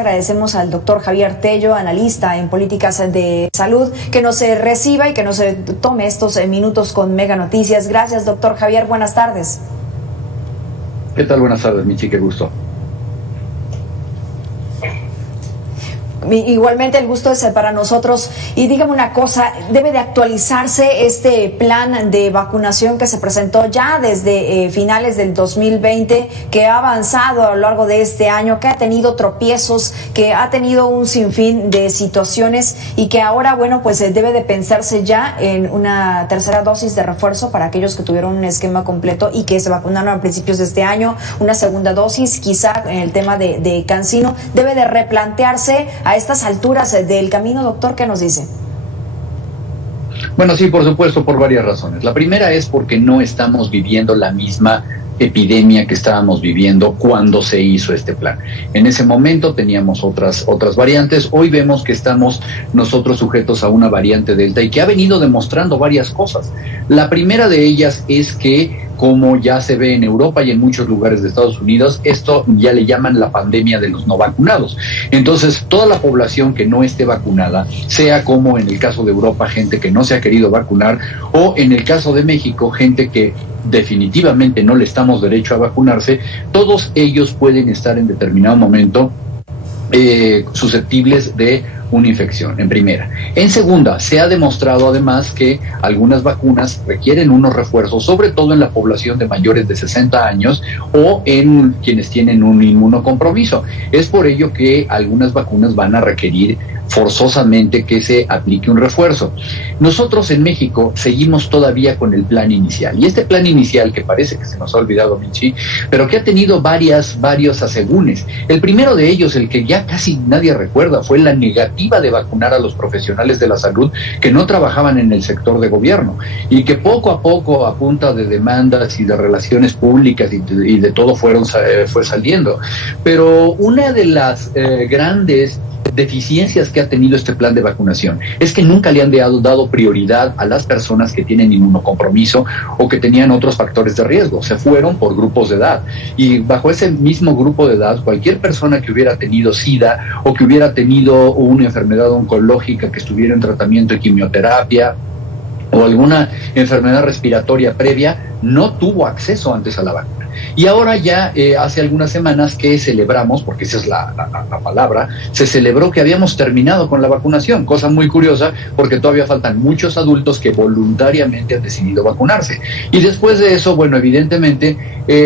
Agradecemos al doctor Javier Tello, analista en políticas de salud, que nos reciba y que nos tome estos minutos con Mega Noticias. Gracias, doctor Javier. Buenas tardes. ¿Qué tal? Buenas tardes, Michi. Qué gusto. Igualmente el gusto es para nosotros. Y dígame una cosa, debe de actualizarse este plan de vacunación que se presentó ya desde finales del 2020, que ha avanzado a lo largo de este año, que ha tenido tropiezos, que ha tenido un sinfín de situaciones y que ahora, bueno, pues debe de pensarse ya en una tercera dosis de refuerzo para aquellos que tuvieron un esquema completo y que se vacunaron a principios de este año, una segunda dosis, quizá en el tema de CanSino, debe de replantearse a estas alturas del camino, doctor. ¿Qué nos dice? Bueno, sí, por supuesto, por varias razones. La primera es porque no estamos viviendo la misma epidemia que estábamos viviendo cuando se hizo este plan. En ese momento teníamos otras variantes. Hoy vemos que estamos nosotros sujetos a una variante Delta y que ha venido demostrando varias cosas. La primera de ellas es que, como ya se ve en Europa y en muchos lugares de Estados Unidos, esto ya le llaman la pandemia de los no vacunados. Entonces, toda la población que no esté vacunada, sea como en el caso de Europa, gente que no se ha querido vacunar, o en el caso de México, gente que definitivamente no le estamos derecho a vacunarse, todos ellos pueden estar en determinado momento susceptibles de una infección, en primera. En segunda, se ha demostrado además que algunas vacunas requieren unos refuerzos, sobre todo en la población de mayores de 60 años o en quienes tienen un inmunocompromiso. Es por ello que algunas vacunas van a requerir forzosamente que se aplique un refuerzo. Nosotros en México seguimos todavía con el plan inicial, y este plan inicial, que parece que se nos ha olvidado, Michi, pero que ha tenido varios asegúnes. El primero de ellos, el que ya casi nadie recuerda, fue la negativa de vacunar a los profesionales de la salud que no trabajaban en el sector de gobierno, y que poco a poco, a punta de demandas y de relaciones públicas y de todo fue saliendo. Pero una de las grandes deficiencias que ha tenido este plan de vacunación es que nunca le han dado prioridad a las personas que tienen inmunocompromiso o que tenían otros factores de riesgo. Se fueron por grupos de edad, y bajo ese mismo grupo de edad, cualquier persona que hubiera tenido SIDA o que hubiera tenido una enfermedad oncológica, que estuviera en tratamiento de quimioterapia o alguna enfermedad respiratoria previa, no tuvo acceso antes a la vacuna. Y ahora ya hace algunas semanas que celebramos, porque esa es la palabra, se celebró que habíamos terminado con la vacunación, cosa muy curiosa porque todavía faltan muchos adultos que voluntariamente han decidido vacunarse. Y después de eso, bueno, evidentemente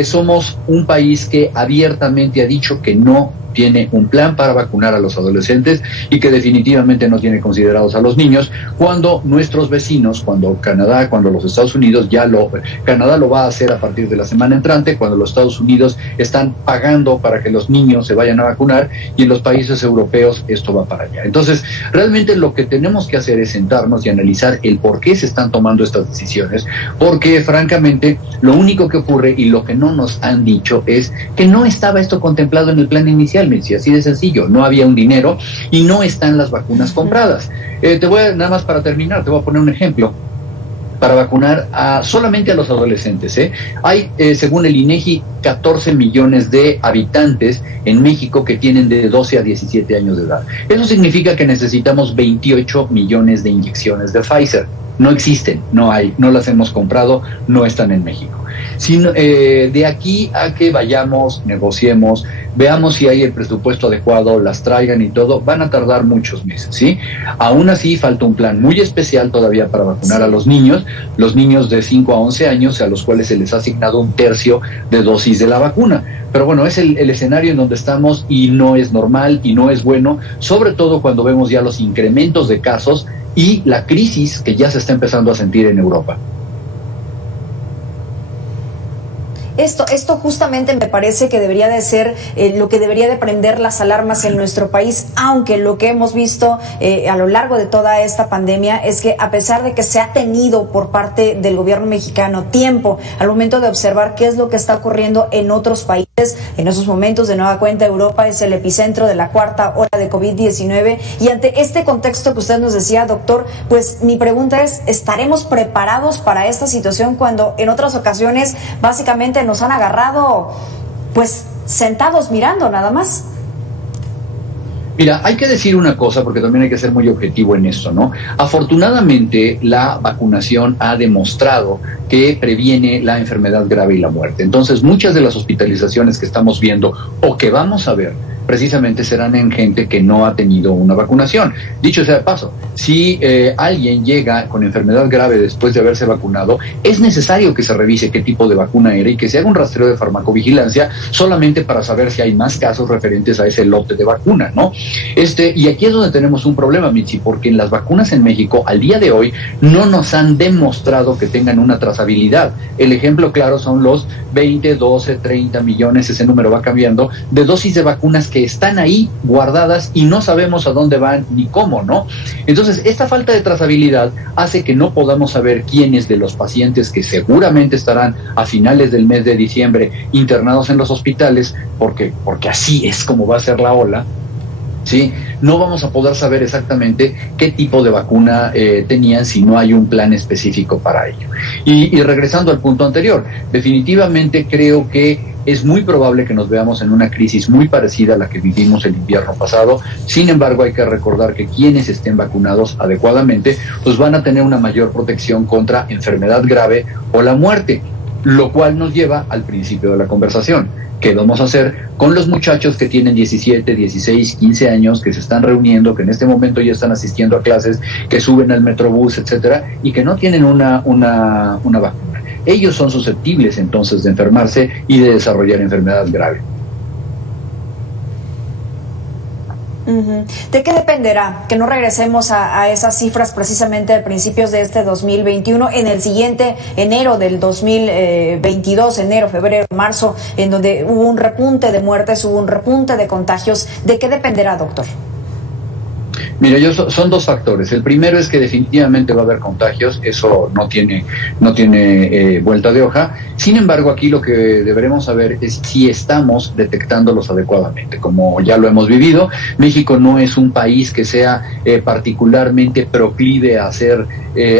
somos un país que abiertamente ha dicho que no tiene un plan para vacunar a los adolescentes y que definitivamente no tiene considerados a los niños, cuando nuestros vecinos, cuando Canadá, cuando los Estados Unidos Canadá lo va a hacer a partir de la semana entrante, cuando los Estados Unidos están pagando para que los niños se vayan a vacunar, y en los países europeos esto va para allá. Entonces, realmente lo que tenemos que hacer es sentarnos y analizar el por qué se están tomando estas decisiones, porque francamente lo único que ocurre y lo que no nos han dicho es que no estaba esto contemplado en el plan inicial, así de sencillo. No había un dinero y no están las vacunas compradas. Nada más para terminar, te voy a poner un ejemplo. Para vacunar solamente a los adolescentes, hay, según el INEGI, 14 millones de habitantes en México que tienen de 12 a 17 años de edad. Eso significa que necesitamos 28 millones de inyecciones de Pfizer. No existen, no hay, no las hemos comprado, no están en México. De aquí a que vayamos, negociemos, veamos si hay el presupuesto adecuado, las traigan y todo, van a tardar muchos meses, ¿sí? Aún así, falta un plan muy especial todavía para vacunar a los niños de 5 a 11 años, a los cuales se les ha asignado un tercio de dosis de la vacuna. Pero bueno, es el escenario en donde estamos, y no es normal y no es bueno, sobre todo cuando vemos ya los incrementos de casos y la crisis que ya se está empezando a sentir en Europa. Esto justamente me parece que debería de ser lo que debería de prender las alarmas en nuestro país, aunque lo que hemos visto a lo largo de toda esta pandemia es que, a pesar de que se ha tenido por parte del gobierno mexicano tiempo al momento de observar qué es lo que está ocurriendo en otros países, en esos momentos, de nueva cuenta, Europa es el epicentro de la cuarta ola de COVID-19, y ante este contexto que usted nos decía, doctor, pues mi pregunta es, ¿estaremos preparados para esta situación cuando en otras ocasiones básicamente nos han agarrado pues sentados mirando nada más? Mira, hay que decir una cosa porque también hay que ser muy objetivo en esto, ¿no? Afortunadamente, la vacunación ha demostrado que previene la enfermedad grave y la muerte. Entonces, muchas de las hospitalizaciones que estamos viendo o que vamos a ver precisamente serán en gente que no ha tenido una vacunación. Dicho sea de paso, si alguien llega con enfermedad grave después de haberse vacunado, es necesario que se revise qué tipo de vacuna era y que se haga un rastreo de farmacovigilancia solamente para saber si hay más casos referentes a ese lote de vacuna, ¿no? Y aquí es donde tenemos un problema, Michi, porque en las vacunas en México, al día de hoy, no nos han demostrado que tengan una trazabilidad. El ejemplo claro son los 20, 12, 30 millones, ese número va cambiando, de dosis de vacunas que están ahí guardadas y no sabemos a dónde van ni cómo, ¿no? Entonces, esta falta de trazabilidad hace que no podamos saber quiénes de los pacientes que seguramente estarán a finales del mes de diciembre internados en los hospitales, porque así es como va a ser la ola, ¿sí? No vamos a poder saber exactamente qué tipo de vacuna tenían si no hay un plan específico para ello. Y regresando al punto anterior, definitivamente creo que es muy probable que nos veamos en una crisis muy parecida a la que vivimos el invierno pasado. Sin embargo, hay que recordar que quienes estén vacunados adecuadamente, pues van a tener una mayor protección contra enfermedad grave o la muerte, lo cual nos lleva al principio de la conversación. ¿Qué vamos a hacer con los muchachos que tienen 17, 16, 15 años, que se están reuniendo, que en este momento ya están asistiendo a clases, que suben al metrobús, etcétera, y que no tienen una vacuna? Ellos son susceptibles entonces de enfermarse y de desarrollar enfermedad grave. ¿De qué dependerá que no regresemos a esas cifras precisamente a principios de este 2021, en el siguiente enero del 2022, enero, febrero, marzo, en donde hubo un repunte de muertes, hubo un repunte de contagios? ¿De qué dependerá, doctor? Mira, son dos factores. El primero es que definitivamente va a haber contagios, eso no tiene vuelta de hoja. Sin embargo, aquí lo que deberemos saber es si estamos detectándolos adecuadamente. Como ya lo hemos vivido, México no es un país que sea particularmente proclive a hacer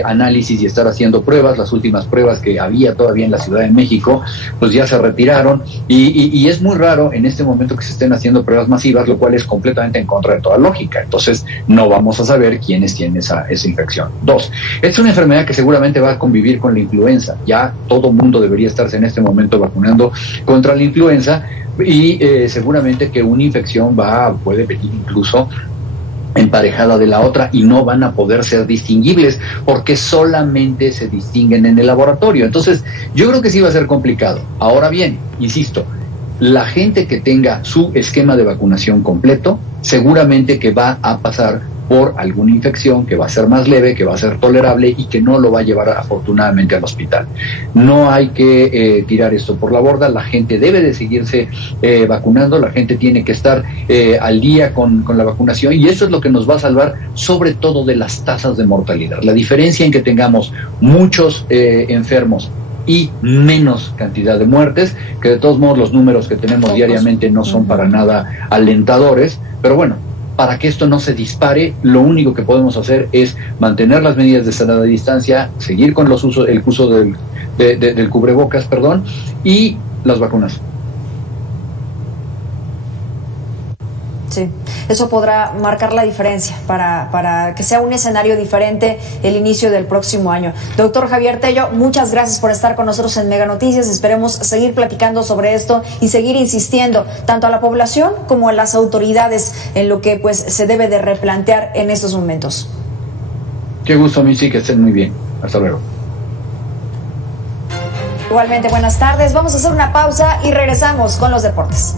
análisis y estar haciendo pruebas. Las últimas pruebas que había todavía en la Ciudad de México, pues ya se retiraron y es muy raro en este momento que se estén haciendo pruebas masivas, lo cual es completamente en contra de toda lógica. Entonces, no vamos a saber quiénes tienen esa infección. Dos, es una enfermedad que seguramente va a convivir con la influenza. Ya todo mundo debería estarse en este momento vacunando contra la influenza y seguramente que una infección puede venir incluso emparejada de la otra y no van a poder ser distinguibles porque solamente se distinguen en el laboratorio. Entonces, yo creo que sí va a ser complicado. Ahora bien, insisto, la gente que tenga su esquema de vacunación completo, seguramente que va a pasar por alguna infección que va a ser más leve, que va a ser tolerable y que no lo va a llevar afortunadamente al hospital. No hay que tirar esto por la borda, la gente debe de seguirse vacunando, la gente tiene que estar al día con la vacunación y eso es lo que nos va a salvar sobre todo de las tasas de mortalidad. La diferencia en que tengamos muchos enfermos y menos cantidad de muertes, que de todos modos los números que tenemos diariamente no son para nada alentadores, pero bueno, para que esto no se dispare, lo único que podemos hacer es mantener las medidas de sana distancia, seguir con el uso del cubrebocas, y las vacunas. Sí, eso podrá marcar la diferencia para que sea un escenario diferente el inicio del próximo año. Doctor Javier Tello, muchas gracias por estar con nosotros en Mega Noticias. Esperemos seguir platicando sobre esto y seguir insistiendo tanto a la población como a las autoridades en lo que pues se debe de replantear en estos momentos. Qué gusto, Michi, que estén muy bien. Hasta luego. Igualmente, buenas tardes. Vamos a hacer una pausa y regresamos con los deportes.